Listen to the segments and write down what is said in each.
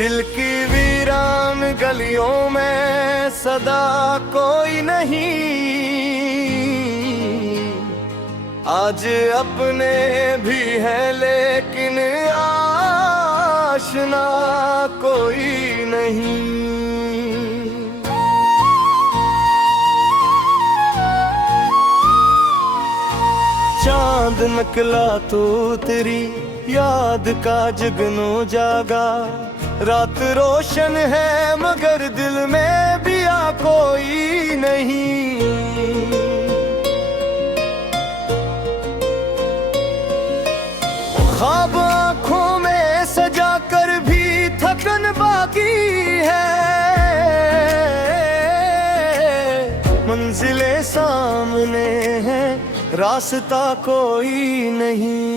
दिल की वीरान गलियों में सदा कोई नहीं, आज अपने भी हैं लेकिन आशना कोई नहीं। चांद निकला तो तेरी याद का जगनो जागा, रात रोशन है मगर दिल में भी आ कोई नहीं। ख्वाब आँखों में सजा कर भी थकन बाकी है, मंजिलें सामने हैं रास्ता कोई नहीं।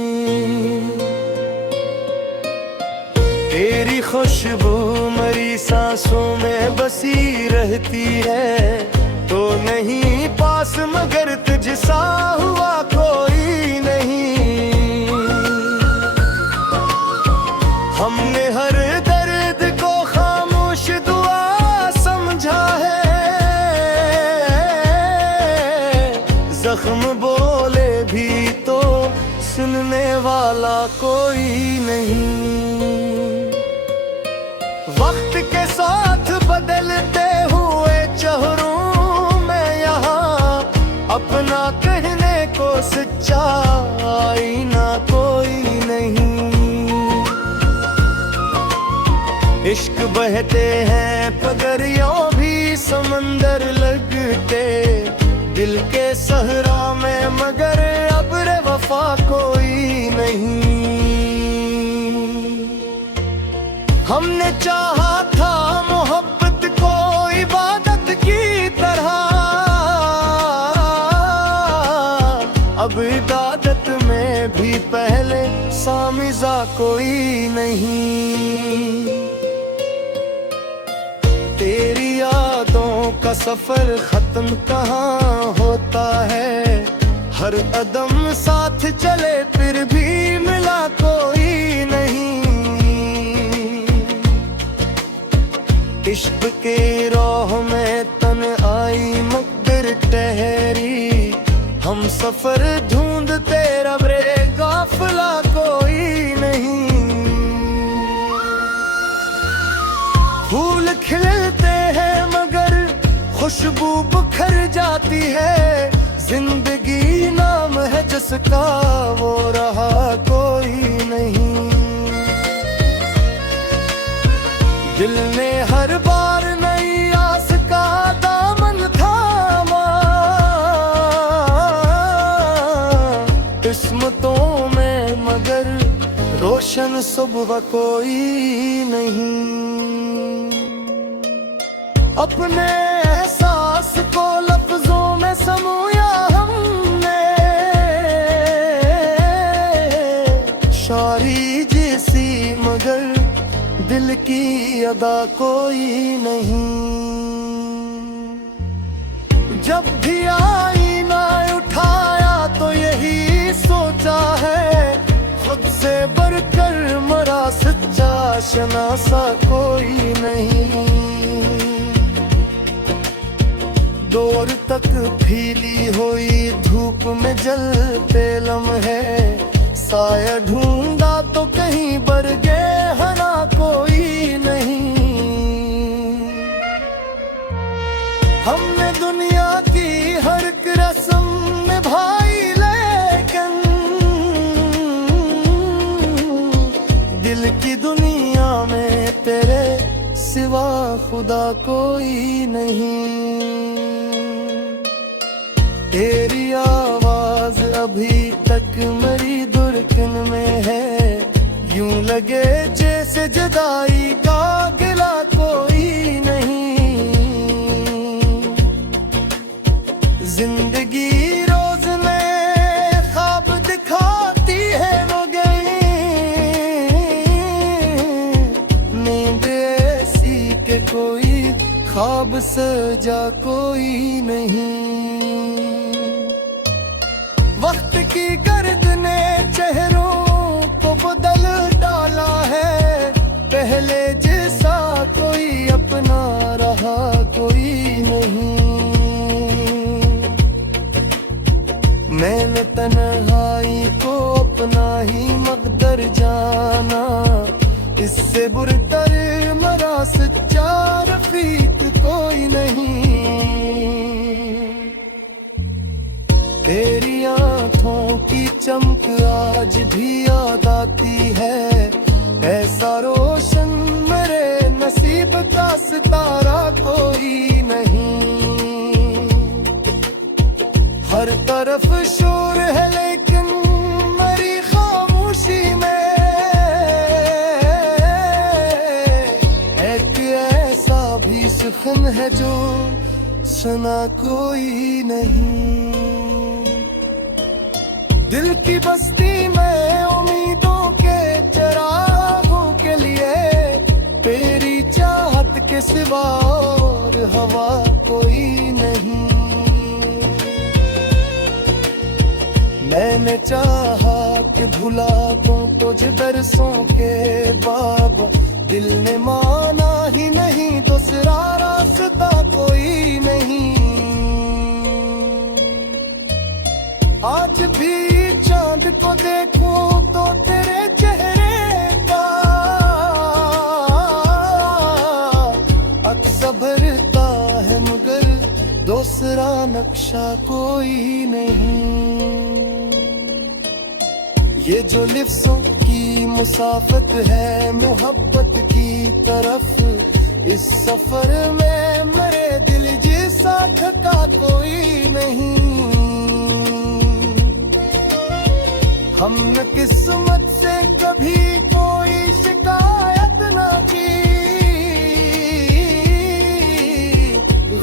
तेरी खुशबू मरी सांसों में बसी रहती है, तो नहीं पास मगर तुझसा हुआ कोई नहीं। हमने हर दर्द को खामोश दुआ समझा है, जख्म बोले भी तो सुनने वाला कोई नहीं। वक्त के साथ बदलते हुए चेहरों में यहाँ अपना कहने को सच्चा आईना कोई नहीं। इश्क बहते हैं पगरियों भी समंदर लगते, दिल के सहरा में मगर अब्र वफा कोई नहीं। हमने चाहा था मोहब्बत को इबादत की तरह, अब इबादत में भी पहले सामिज़ा कोई नहीं। तेरी यादों का सफर खत्म कहाँ होता है, हर कदम साथ चले फिर भी मिला कोई नहीं। इश्क के राह में तन आई मगर ठहरी, हम सफर ढूंढते रबरे गाफला कोई नहीं। फूल खिलते हैं मगर खुशबू बिखर जाती है, जिंदगी नाम है जिसका वो रहा कोई नहीं। दिल ने हर बार नई आस का दामन थामा, किस्मतों में मगर रोशन सुबह कोई नहीं। अपने एहसास को लफ्जों में समोया हमने, शायरी जैसी मगर दिल की अदा कोई नहीं। जब भी आईना उठाया तो यही सोचा है, खुद से बढ़कर मरा सच्चा शनासा कोई नहीं। दूर तक फीली हुई धूप में जलते लम्हे, साया ढूंढा तो कहीं बरगे हना कोई नहीं। हमने दुनिया की हर एक रस्म निभाई लेकिन दिल की दुनिया में तेरे सिवा खुदा कोई नहीं। तेरी आवाज अभी तक मेरी धड़कन में है, यूं लगे जैसे जुदाई का गिला कोई नहीं। जिंदगी रोज नए ख्वाब दिखाती है मगर नींद ऐसी के कोई ख्वाब सजा कोई नहीं। वक्त की गर्द ने चेहरों को बदल डाला है, पहले जिस तन्हाई को अपना ही मकदर जाना, इससे बुरतर मरा सच्चा रफीक कोई नहीं। तेरी आंखों की चमक आज भी याद आती है, ऐसा रोशन मेरे नसीब का सितारा कोई नहीं। हर तरफ शोर है लेकिन मेरी खामोशी में एक ऐसा भी सुखन है जो सुना कोई नहीं। दिल की बस्ती में उम्मीदों के चरागों के लिए तेरी चाहत के सिवा और हवा कोई नहीं। मैंने चाहा कि भुला दूं तुझे बरसों के बाद, दिल ने माना ही नहीं, दूसरा रास्ता कोई नहीं। आज भी चांद को देखूं तो तेरे चेहरे का अक्स भरता है, मगर दूसरा नक्शा कोई नहीं। ये जो लिफ्ज़ों की मुसाफत है मोहब्बत की तरफ, इस सफर में मेरे दिल जैसा थका कोई नहीं। हमने किस्मत से कभी कोई शिकायत ना की,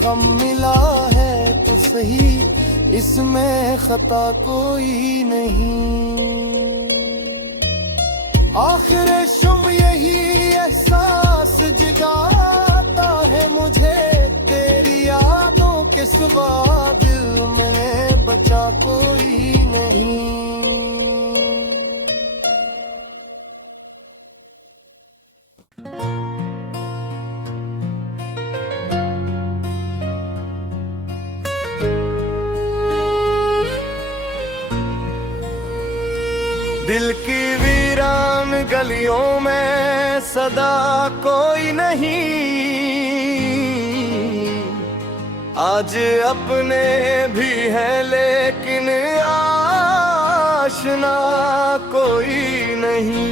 गम मिला है तो सही इसमें खता कोई नहीं। आखिर शुभ यही एहसास जगाता है मुझे, तेरी यादों के सिवा दिल में बचा कोई नहीं। दिल की वीरान गलियों में सदा कोई नहीं, आज अपने भी हैं लेकिन आशना कोई नहीं।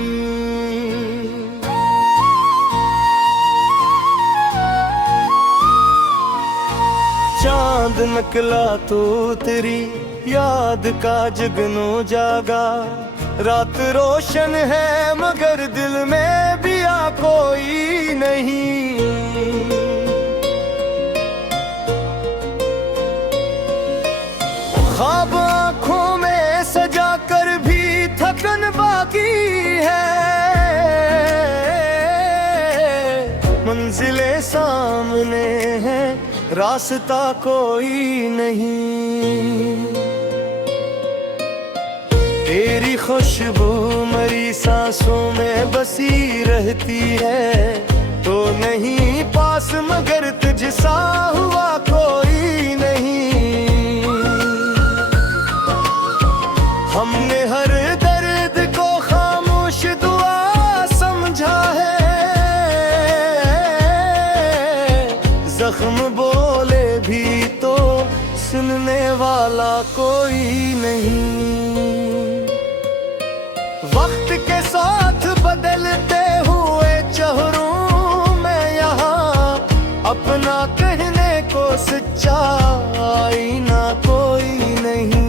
चांद निकला तो तेरी याद का जगनो जागा, रात रोशन है मगर दिल में भी आ कोई नहीं। ख्वाब आँखों में सजा कर भी थकन बाकी है, मंजिलें सामने हैं रास्ता कोई नहीं। तेरी खुशबू मेरी सांसों में बसी रहती है, तो नहीं पास मगर तुझसा हुआ कोई नहीं। हमने हर दर्द को खामोश दुआ समझा है, जख्म बोले भी तो सुनने वाला कोई नहीं। वक्त के साथ बदलते हुए चेहरों में यहाँ अपना कहने को सच्चा आईना कोई नहीं।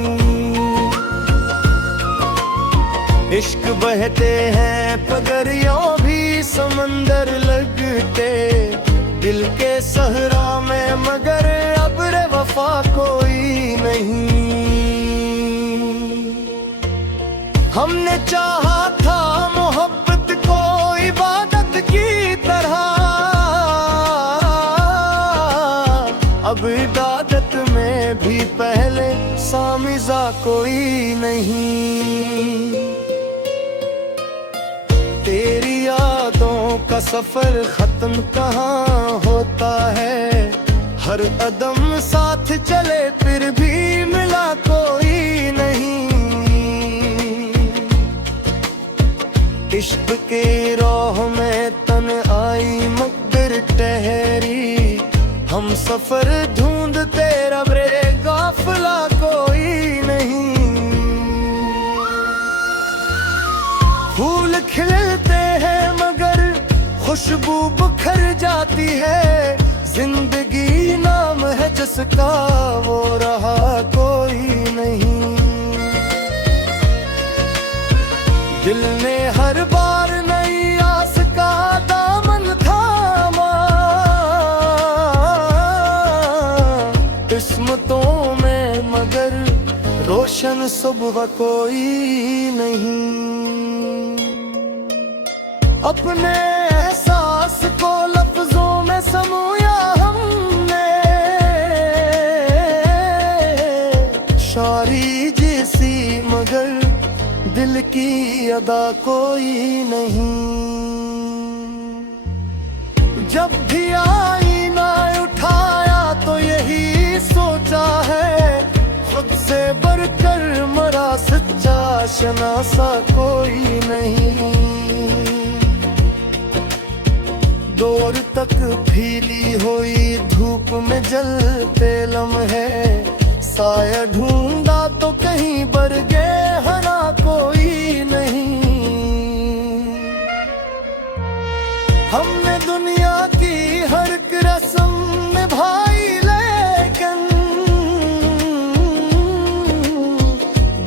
इश्क बहते हैं पगरियों भी समंदर लगते, दिल के सहरा में मगर अब्र वफा कोई नहीं। हमने चाहा था मोहब्बत को इबादत की तरह, अब इबादत में भी पहले सामिज़ा कोई नहीं। तेरी यादों का सफर खत्म कहाँ होता है, हर कदम साथ चले फिर भी मिला कोई नहीं। इश्क के राह में तन आई मगर ठहरी, हम सफर ढूंढते रबरे काफिला कोई नहीं। फूल खिलते हैं मगर खुशबू बिखर जाती है, जिंदगी नाम है जिसका वो रहा कोई नहीं। दिल ने हर बार नई आस का दामन थामा, किस्मतों में मगर रोशन सुबह कोई नहीं। अपने एहसास को लफ्जों में समोया हमने, शायरी जैसी मगर दिल की अदा कोई नहीं। जब भी आईना उठाया तो यही सोचा है, खुद से बढ़कर मरा सच्चा शनासा कोई नहीं। दूर तक फीली हुई धूप में जलते लम्हे, साया ढूंढा तो कहीं बरगे हरा कोई नहीं। हमने दुनिया की हर एक रस्म निभाई, लेकिन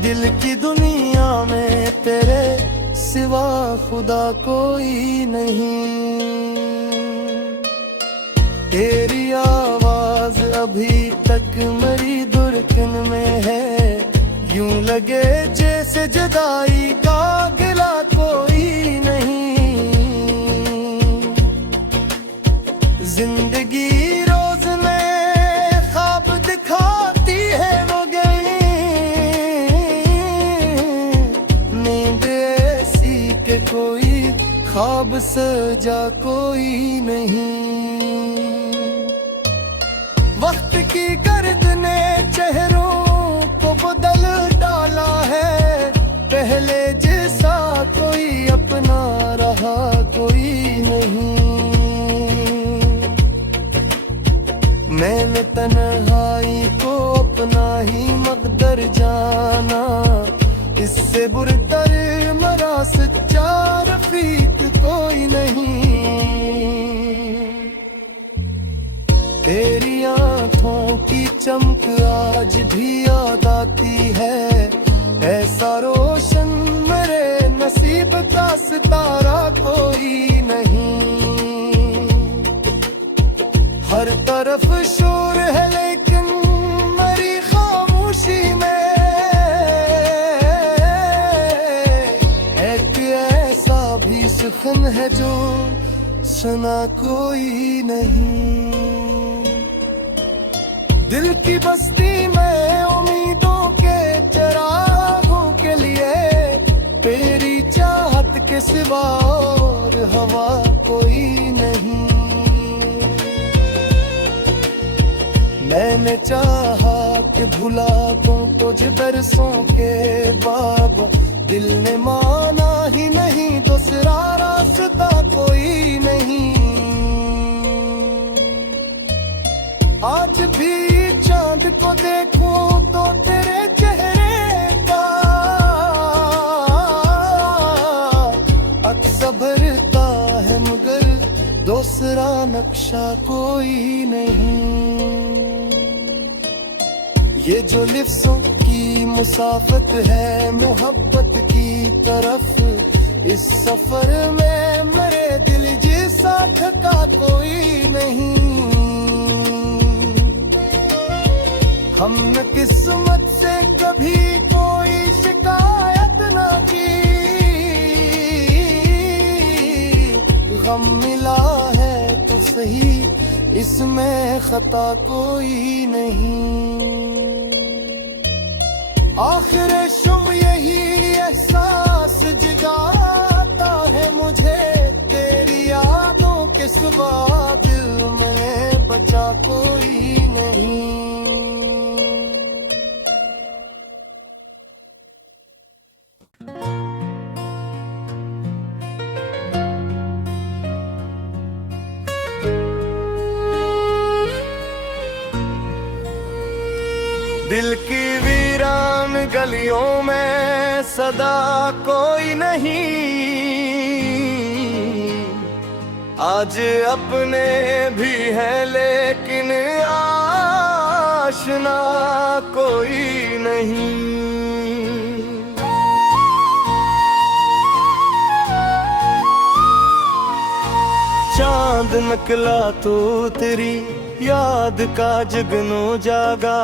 दिल की दुनिया में तेरे सिवा खुदा कोई नहीं। तेरी आवाज अभी तक मेरी धड़कन में है, यूं लगे जैसे जुदाई का गिला कोई नहीं। जिंदगी रोज में ख्वाब दिखाती है मगर नींद ऐसी के कोई ख्वाब सजा कोई नहीं। वक्त की गर्द ने चेहरों को बदल डाला है, पहले जैसा कोई अपना रहा कोई नहीं। मैंने तन्हाई को अपना ही मकदर जाना, इससे बुरतर मरा सच्चा रफीक कोई नहीं। तेरी आंखों की चमक आज भी याद आती है, ऐसा रोशन मेरे नसीब का सितारा कोई नहीं। हर तरफ शोर है लेकिन मेरी खामोशी में एक ऐसा भी सुखन है जो सुना कोई नहीं। दिल की बस्ती में उम्मीदों के चरागों के लिए तेरी चाहत के सिवा और हवा कोई नहीं। मैंने चाहा कि भुला दूं तुझे बरसों के बाद, दिल ने माना ही नहीं, दूसरा रास्ता कोई नहीं। आज भी चांद को देखूं तो तेरे चेहरे का अक्स भरता है मगर दूसरा नक्शा कोई नहीं। ये जो लिफ्ज़ों की मुसाफत है मोहब्बत की तरफ, इस सफर में मेरे दिल जैसा थका कोई नहीं। हमने किस्मत से कभी कोई शिकायत ना की, गम मिला है तो सही इसमें खता कोई नहीं। आखिर शुभ यही एहसास जगाता है मुझे, तेरी यादों के सिवा दिल में बचा कोई नहीं। दिल की वीरान गलियों में सदा कोई नहीं, आज अपने भी हैं लेकिन आशना कोई नहीं। चांद निकला तो तेरी याद का जगनो जागा,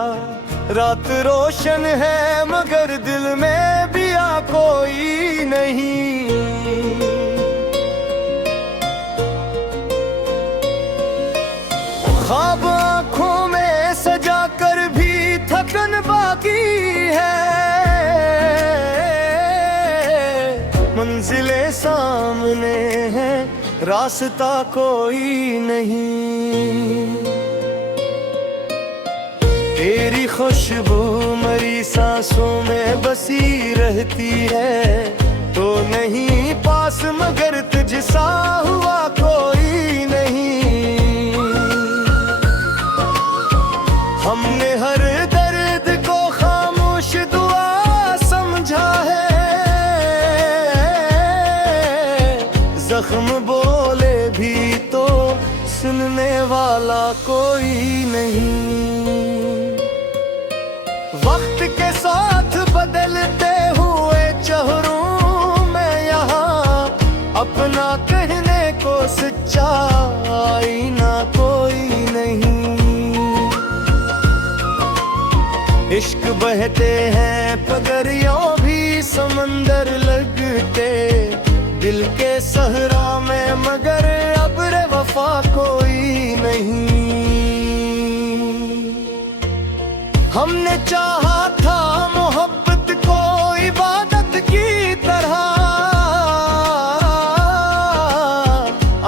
रात रोशन है मगर दिल में भी आ कोई नहीं। ख्वाब आँखों में सजा कर भी थकन बाकी है, मंजिलें सामने हैं रास्ता कोई नहीं। तेरी खुशबू मरी सांसों में बसी रहती है, तो नहीं पास मगर तुझसा हुआ कोई नहीं। हमने हर दर्द को खामोश दुआ समझा है, जख्म बोले भी तो सुनने वाला कोई नहीं। वक्त के साथ बदलते हुए चेहरों में यहाँ अपना कहने को सच्चा आईना कोई नहीं। इश्क बहते हैं पगरियों भी समंदर लगते, दिल के सहरा में मगर अब्र वफा कोई नहीं। हमने चाहा था मोहब्बत को इबादत की तरह,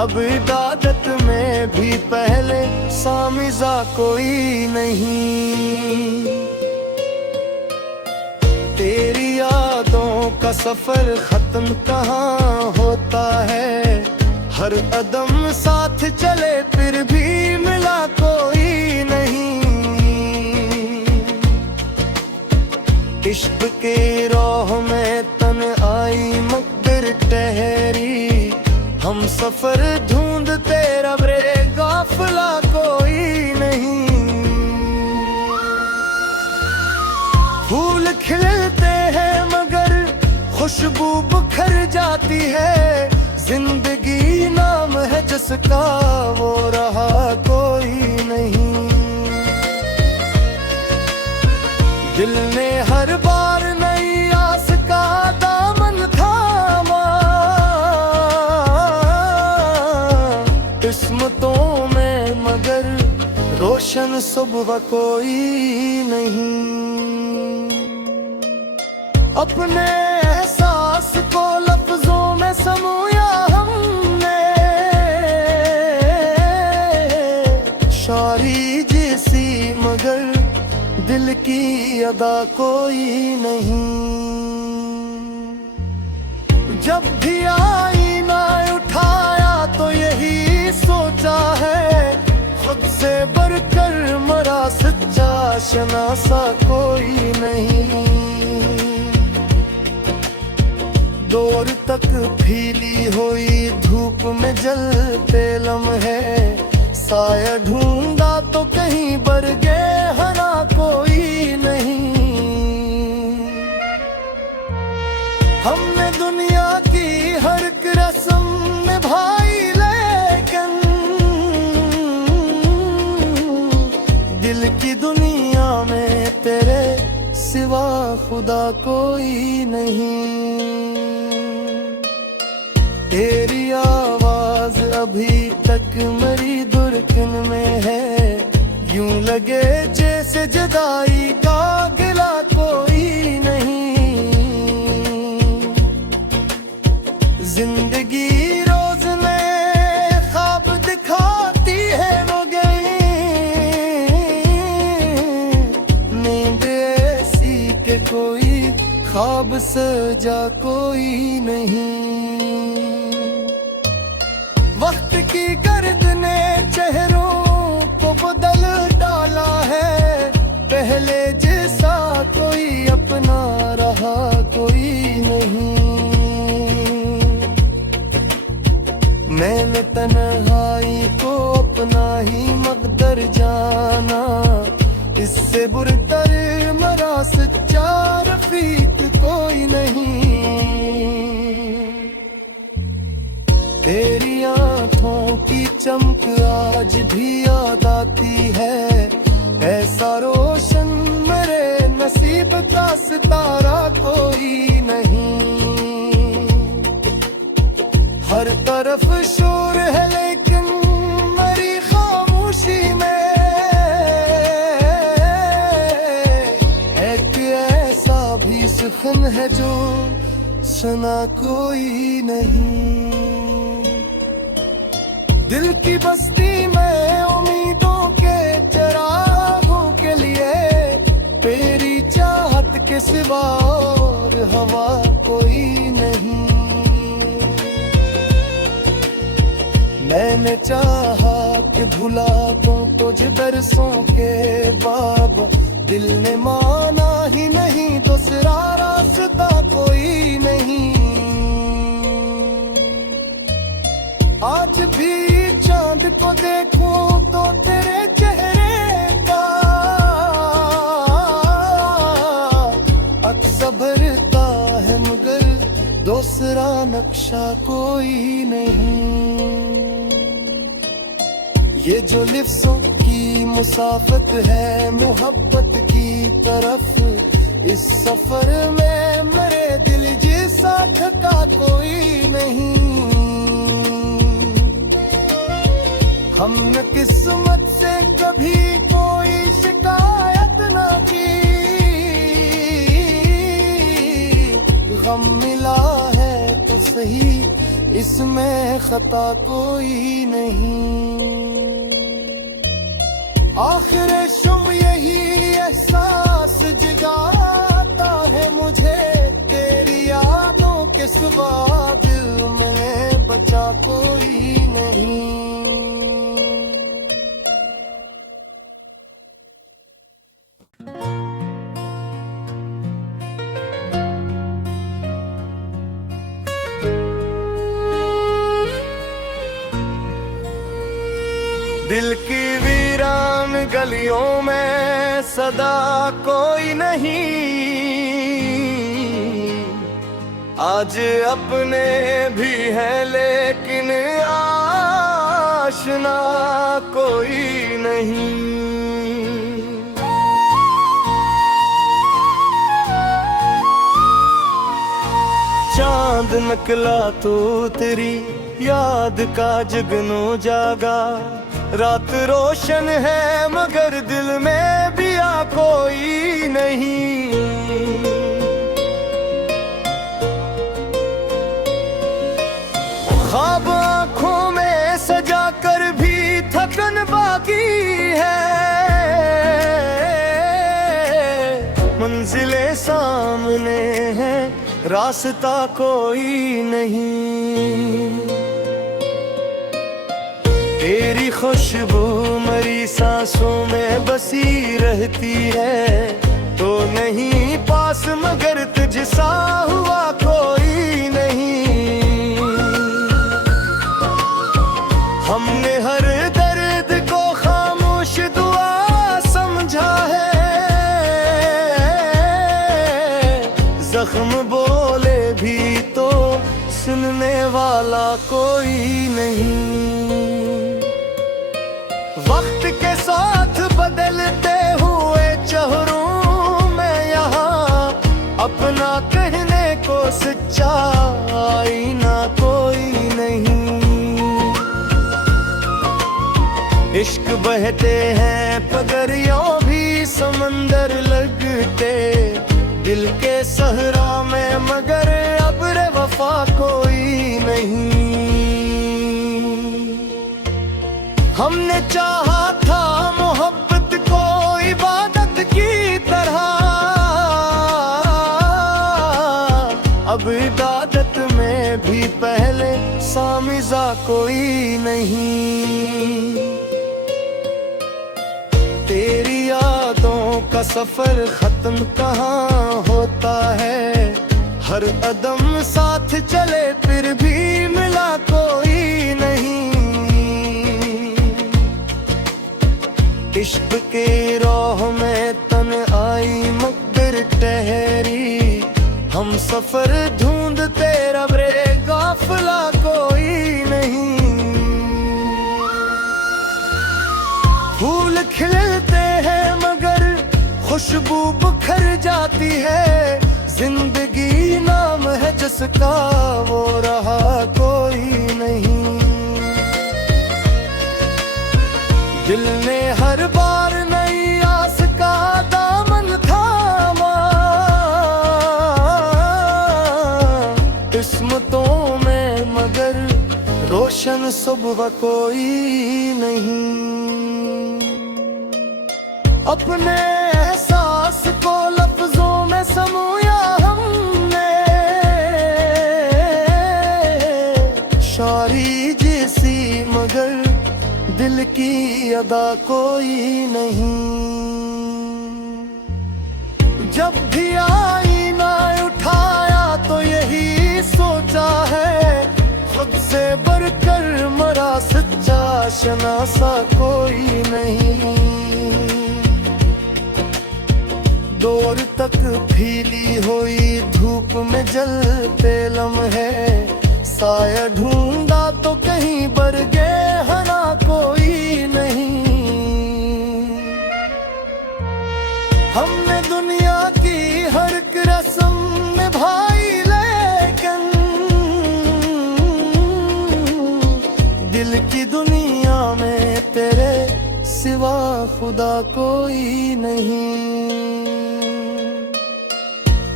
अब इबादत में भी पहले सामिज़ा कोई नहीं। तेरी यादों का सफर खत्म कहाँ होता है, हर कदम साथ चले फिर भी मिला कोई नहीं। इश्क के राह में तन आई मकदर ठहरी, हम सफर ढूंढते रबरे गाफला कोई नहीं। फूल खिलते हैं मगर खुशबू बिखर जाती है, जिंदगी नाम है जिसका वो रहा कोई नहीं। दिल ने हर बार नई आस का दामन थामा, किस्मतों में मगर रोशन सुबह कोई नहीं। अपने एहसास को लफ्जों में समोया हमने, शायरी जैसी मगर दिल की अदा कोई नहीं। जब भी आईना उठाया तो यही सोचा है, खुद से बढ़कर मरा सच्चा शनासा कोई नहीं। दूर तक फीली हुई धूप में जलते लम्हे, साया ढूंढा तो कहीं बरगे हरा कोई नहीं। हमने दुनिया की हर एक रस्म निभाई लेकिन दिल की दुनिया में तेरे सिवा खुदा कोई नहीं। तेरी आवाज अभी तक मेरी धड़कन में है, यूं लगे जैसे जुदाई का गिला कोई नहीं। जिंदगी रोज नए ख्वाब दिखाती है मगर नींद ऐसी के कोई ख्वाब सजा कोई नहीं। वक्त की गर्द ने चेहरों को बदल डाला है, पहले जिस तुझसे बुरतर मरा सच्चा रफीक कोई नहीं। तेरी आंखों की चमक आज भी याद आती है, ऐसा रोशन मेरे नसीब का सितारा कोई नहीं। हर तरफ शोर है लेकिन मेरी खामोशी में एक ऐसा भी सुखन है जो सुना कोई नहीं। दिल की बस्ती में उम्मीदों के चरागों के लिए तेरी चाहत के सिवा और हवा कोई नहीं। मैंने चाहा कि भुला दूं तुझे बरसों के बाद, दिल ने माना ही नहीं, दूसरा रास्ता कोई नहीं। आज भी चांद को देखूं तो तेरे चेहरे का अक्स भरता है, मगर दूसरा नक्शा कोई नहीं। ये जो लिफ्ज़ों की मुसाफत है मोहब्बत की तरफ, इस सफर में मेरे दिल जैसा थका कोई नहीं। हमने किस्मत से कभी कोई शिकायत ना की, गम मिला है तो सही इसमें खता कोई नहीं। आखिर शुभ यही एहसास जगाता है मुझे, तेरी यादों के सिवा दिल में बचा कोई नहीं। दिल की वीरान गलियों में सदा कोई नहीं, आज अपने भी हैं लेकिन आशना कोई नहीं। चांद निकला तो तेरी याद का जगनो जागा, रात रोशन है मगर दिल में भी आ कोई नहीं। ख्वाब आँखों में सजा कर भी थकन बाकी है, मंजिलें सामने हैं रास्ता कोई नहीं। तेरी खुशबू मेरी सांसों में बसी रहती है, तो नहीं पास मगर तुझसा हुआ कोई नहीं। हमने हर दर्द को खामोश दुआ समझा है, जख्म बोले भी तो सुनने वाला कोई नहीं। वक्त के साथ बदलते हुए चेहरों में यहाँ अपना कहने को सच्चा आईना कोई नहीं। इश्क बहते हैं पगरियों भी समंदर लगते, दिल के सहरा में मगर अब्र वफा कोई नहीं। हमने चाहा था मोहब्बत को इबादत की तरह, अब इबादत में भी पहले सामिज़ा कोई नहीं। तेरी यादों का सफर खत्म कहाँ होता है, हर कदम साथ चले फिर भी मिला कोई नहीं। इश्क के राह में ठहरी, हम सफर ढूंढते रब रे, काफिला कोई नहीं। फूल खिलते हैं मगर खुशबू बिखर जाती है, जिंदगी नाम है जिसका वो रहा कोई नहीं। दिल ने हर बार नई आस का दामन थामा, किस्मतों में मगर रोशन सुबह कोई नहीं। अपने एहसास को लफ्जों में समूया हमने, शायरी जैसी मगर दिल की अदा कोई नहीं। जब भी आईना उठाया तो यही सोचा है, खुद से बढ़कर मरा सच्चा शनासा कोई नहीं। दूर तक फीली हुई धूप में जलते लम्हे, साया ढूंढा तो कहीं बरगे हना कोई नहीं। हमने दुनिया की हर एक रस्म निभाई, लेकिन दिल की दुनिया में तेरे सिवा खुदा कोई नहीं।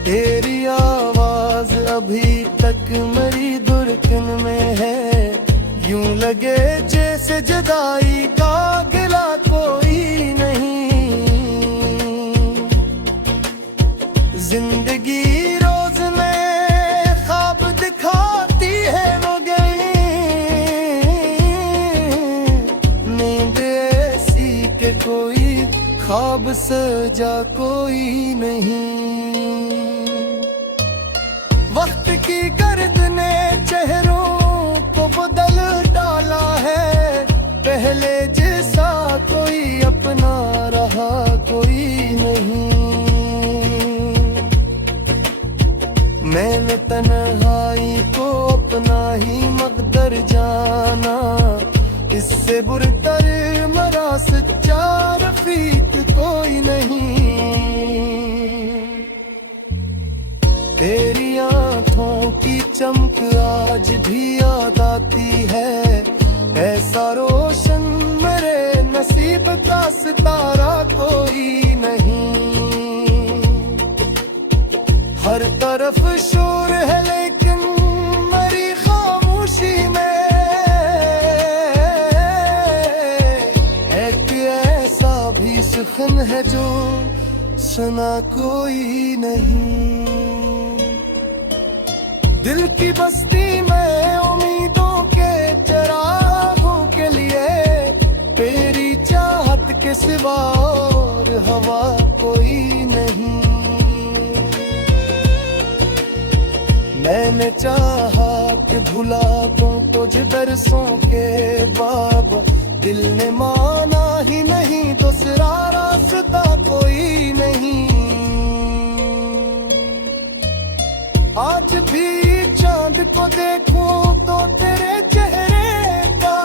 तेरी आवाज अभी तक मेरी धड़कन में है, यूं लगे जैसे जुदाई का गिला कोई नहीं। जिंदगी रोज नए ख्वाब दिखाती है मगर नींद ऐसी के कोई ख्वाब सजा कोई नहीं। वक्त की गर्द ने चेहरों को बदल डाला है, पहले जैसा कोई अपना रहा कोई नहीं। मैंने तन्हाई को अपना ही मकदर जाना, इससे बुरतर मरा सच्चा रफीक कोई नहीं। तेरी आंखों की चमक आज भी याद आती है, ऐसा रोशन मेरे नसीब का सितारा कोई नहीं। हर तरफ शोर है लेकिन मेरी खामोशी में एक ऐसा भी सुखन है जो सुना कोई नहीं। दिल की बस्ती में उम्मीदों के चरागों के लिए तेरी चाहत के सिवा और हवा कोई नहीं। मैंने चाहा कि भुला दूं तुझे बरसों के बाद, दिल ने माना ही नहीं, दूसरा रास्ता कोई नहीं। आज भी चांद को देखूं तो तेरे चेहरे का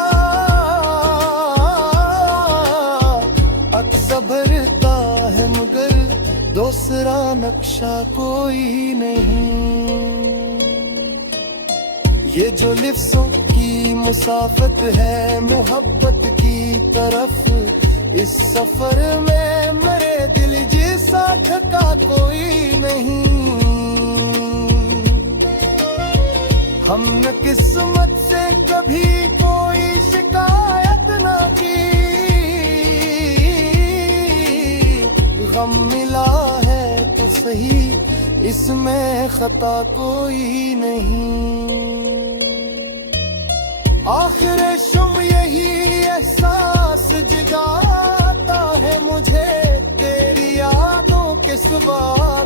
अक्स भरता है मगर दूसरा नक्शा कोई नहीं। ये जो लिफ्ज़ों की मुसाफत है मोहब्बत की तरफ, इस सफर में मेरे दिल जैसा थका कोई नहीं। हमने किस्मत से कभी कोई शिकायत ना की, गम मिला है तो सही इसमें खता कोई नहीं। आखिर शुभ यही एहसास जगाता है मुझे, तेरी यादों के सिवा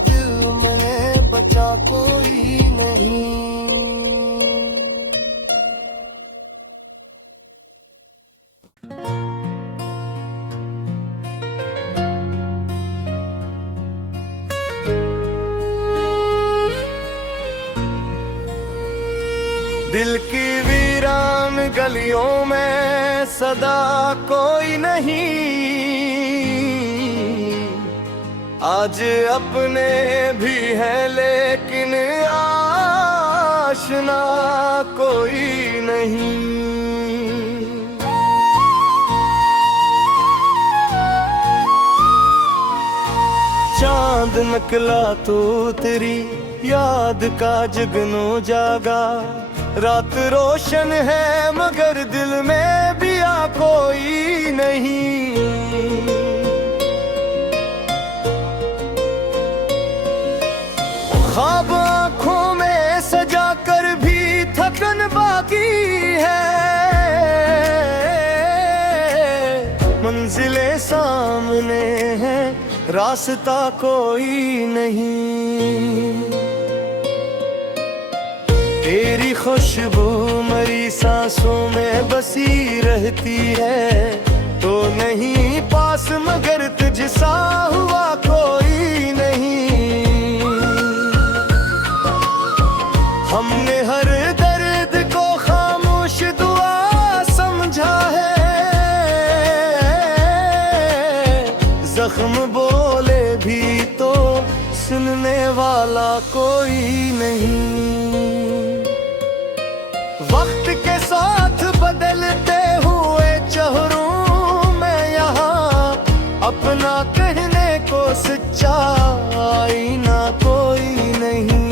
दिल में बचा कोई नहीं। दिल की वीरान गलियों में सदा कोई नहीं, आज अपने भी हैं लेकिन आशना कोई नहीं। चांद निकला तो तेरी याद का जगनो जागा, रात रोशन है मगर दिल में भी आ कोई नहीं। ख्वाब आँखों में सजा कर भी थकन बाकी है, मंजिलें सामने हैं रास्ता कोई नहीं। तेरी खुशबू मरी सांसों में बसी रहती है, तो नहीं पास मगर तुझसा हुआ कोई नहीं। हमने हर दर्द को खामोश दुआ समझा है, जख्म बोले भी तो सुनने वाला कोई नहीं। वक्त के साथ बदलते हुए चेहरों में यहाँ अपना कहने को सच्चा आईना कोई नहीं।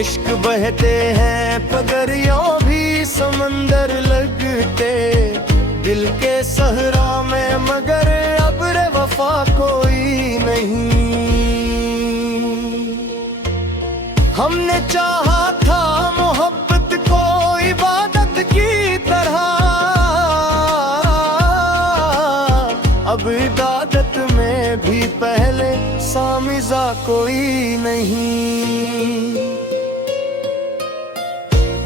इश्क बहते हैं पगरियों भी समंदर लगते, दिल के सहरा में मगर अब्र वफा कोई नहीं। हमने चाहा था मोहब्बत को इबादत की तरह, अब इबादत में भी पहले सामिज़ा कोई नहीं।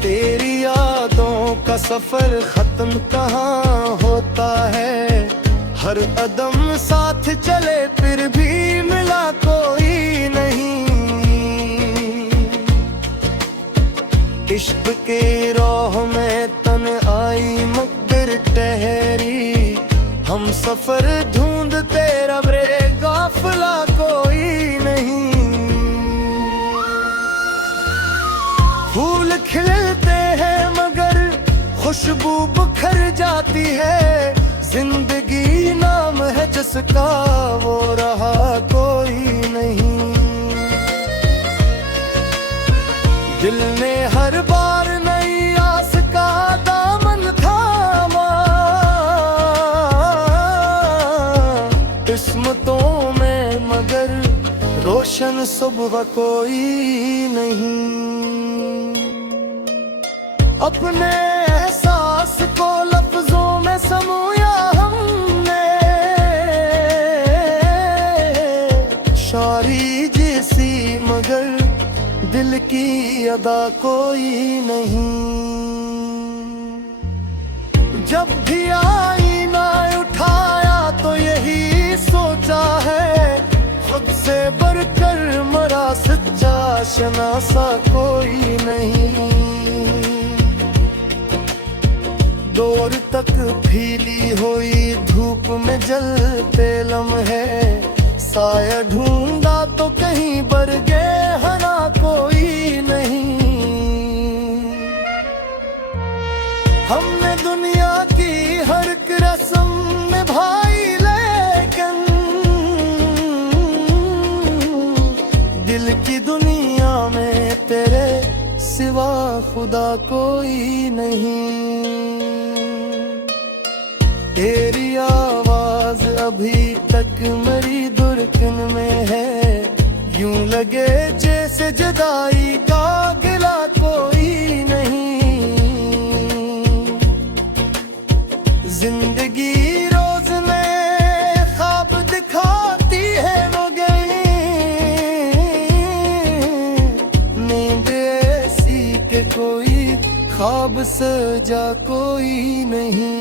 तेरी यादों का सफर खत्म कहाँ होता है, हर कदम साथ चले फिर भी मिला कोई नहीं। इश्क के राह में तन आई मगर ठहरी, हम सफर ढूंढते रबरे गाफला कोई नहीं। फूल खिलते हैं मगर खुशबू बिखर जाती है, जिंदगी नाम है जिसका वो रहा कोई नहीं। दिल ने हर बार नई आस का दामन थामा, किस्मतों में मगर रोशन सुबह कोई नहीं। अपने एहसास को लफ्जों में समोया हमने, शायरी जैसी मगर दिल की अदा कोई नहीं। जब भी आईना उठाया तो यही सोचा है, खुद से बढ़कर मरा सच्चा शनासा कोई नहीं। दूर तक फीली हुई धूप में जलते लम्हे, साया ढूंढा तो कहीं बरगे हरा कोई नहीं। हमने दुनिया की हर एक रस्म निभाई लेकिन दिल की दुनिया में तेरे सिवा खुदा कोई नहीं। तेरी आवाज अभी तक मेरी धड़कन में है, यूं लगे जैसे जुदाई का गिला कोई नहीं। जिंदगी रोज नए ख्वाब दिखाती है मगर नींद ऐसी के कोई ख्वाब सजा कोई नहीं।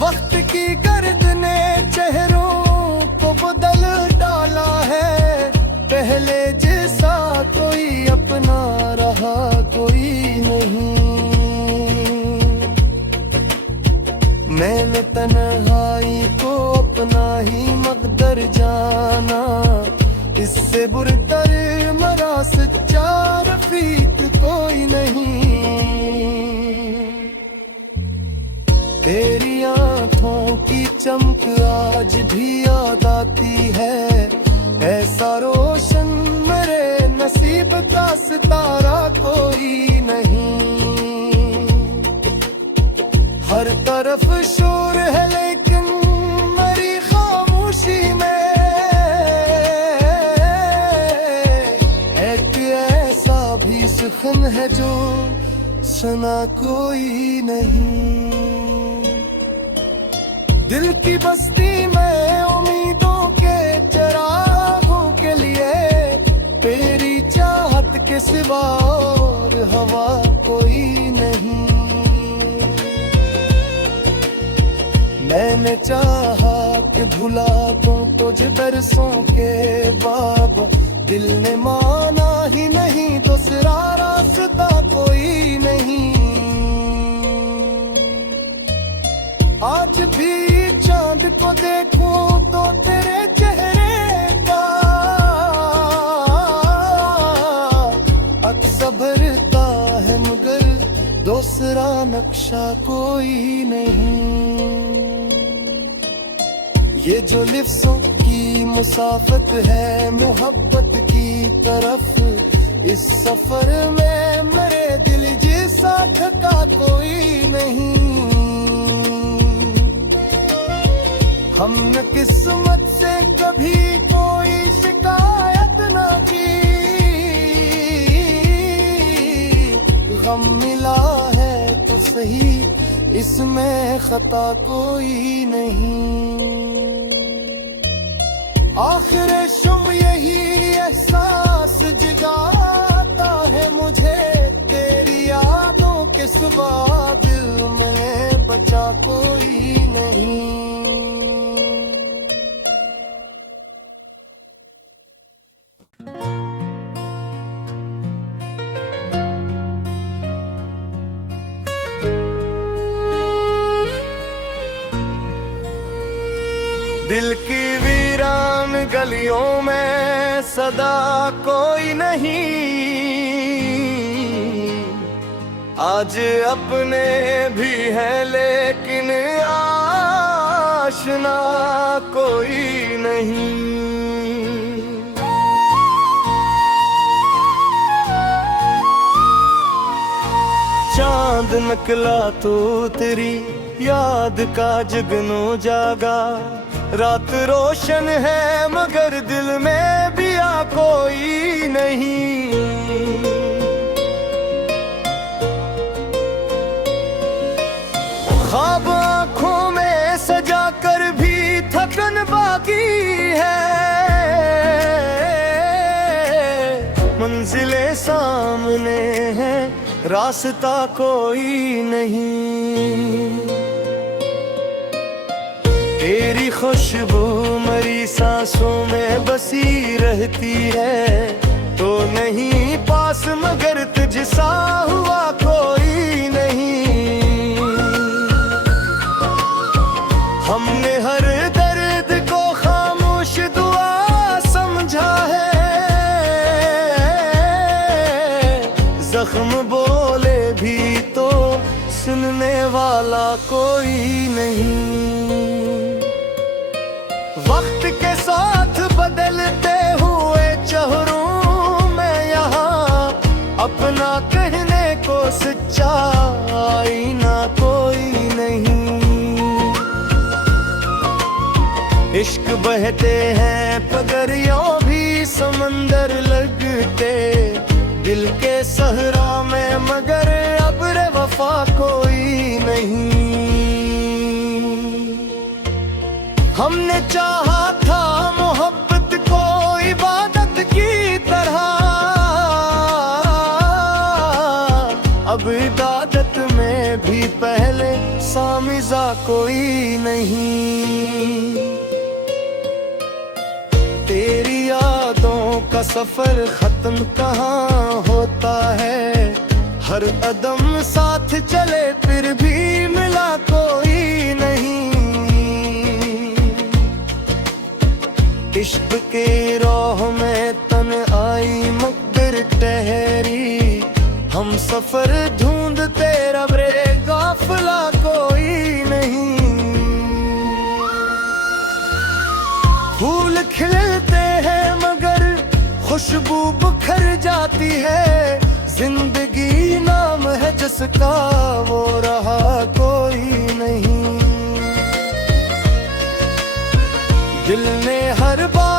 वक्त की गर्द ने चेहरों को बदल डाला है, पहले जिस तन्हाई को अपना ही मकदर जाना, इससे बुरतर मरा सच्चा रफीक कोई नहीं। तेरी आंखों की चमक आज भी याद आती है, ऐसा रोशन मेरे नसीब का सितारा कोई नहीं। हर तरफ शोर है लेकिन मेरी खामोशी में एक ऐसा भी सुखन है जो सुना कोई नहीं। दिल की बस्ती में उम्मीदों के चरागों के लिए तेरी चाहत के सिवा और हवा कोई नहीं। मैंने चाहा कि भुला दूं तुझे बरसों के बाद, दिल ने माना ही नहीं, दूसरा रास्ता कोई नहीं। आज भी चांद को देखूं तो तेरे चेहरे का अक्स भरता है, मगर दूसरा नक्शा कोई नहीं। ये जो लिफ्ज़ों की मुसाफत है मोहब्बत की तरफ, इस सफर में मेरे दिल जैसा थका कोई नहीं। हमने किस्मत से कभी कोई शिकायत ना की, गम मिला है तो सही इसमें खता कोई नहीं। आखिर शुभ यही एहसास जगाता है मुझे, तेरी यादों के सिवा दिल में बचा कोई नहीं। दिल की वीरान गलियों में सदा कोई नहीं, आज अपने भी हैं लेकिन आशना कोई नहीं। चांद निकला तो तेरी याद का जगनो जागा, रात रोशन है मगर दिल में भी आ कोई नहीं। ख्वाब आँखों में सजा कर भी थकन बाकी है, मंजिलें सामने हैं रास्ता कोई नहीं। तेरी खुशबू मेरी सांसों में बसी रहती है, तो नहीं पास मगर तुझसा हुआ कोई नहीं। हमने हर दर्द को खामोश दुआ समझा है, जख्म बोले भी तो सुनने वाला कोई नहीं। वक्त के साथ बदलते हुए चेहरों में यहाँ अपना कहने को सच्चा आईना कोई नहीं। इश्क बहते हैं पगरियों भी समंदर लगते, दिल के सहरा में मगर अब्र वफा कोई नहीं। हमने चाहा था मोहब्बत को इबादत की तरह, अब इबादत में भी पहले सामिज़ा कोई नहीं। तेरी यादों का सफर खत्म कहाँ होता है, हर कदम साथ चले फिर भी मिला कोई नहीं। सफर ढूंढते रब रे, काफिला कोई नहीं। फूल खिलते हैं मगर खुशबू बिखर जाती है, जिंदगी नाम है जिसका वो रहा कोई नहीं। दिल ने हर बार